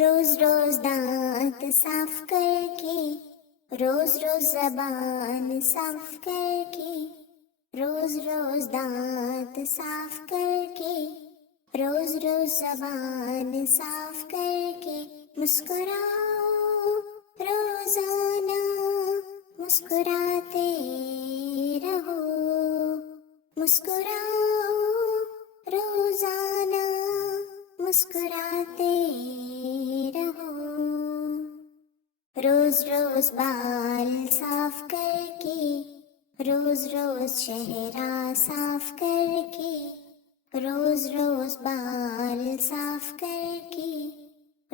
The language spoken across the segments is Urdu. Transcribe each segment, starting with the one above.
روز روز دانت صاف کر کے، روز روز زبان صاف کر کے، روز روز دانت صاف کر کے، روز روز زبان صاف کر کے، مسکراؤ روزانہ مسکراتے رہو، مسکراؤ روزانہ مسکراتے رہو، روز روز بال صاف کر کے، روز روز چہرہ صاف کر کے، روز روز بال صاف کر کے،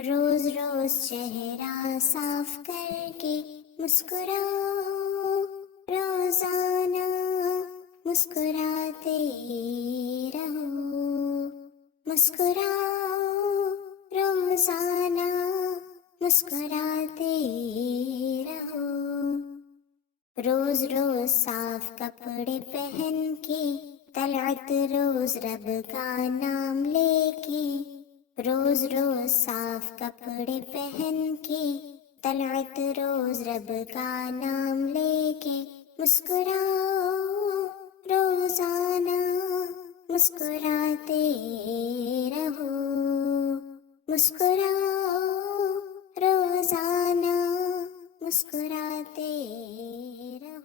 روز روز چہرہ صاف کر کے، مسکراؤ روزانہ مسکراتے رہو، مسکراؤ روزانہ مسکراتے رہو، روز روز صاف کپڑے پہن کے، طلعت روز رب کا نام لے کے، روز روز صاف کپڑے پہن کے، طلعت روز رب کا نام لے کے، مسکراؤ روزانہ مسکراتے رہو، مسکراؤ روزانہ مسکراتے رہو۔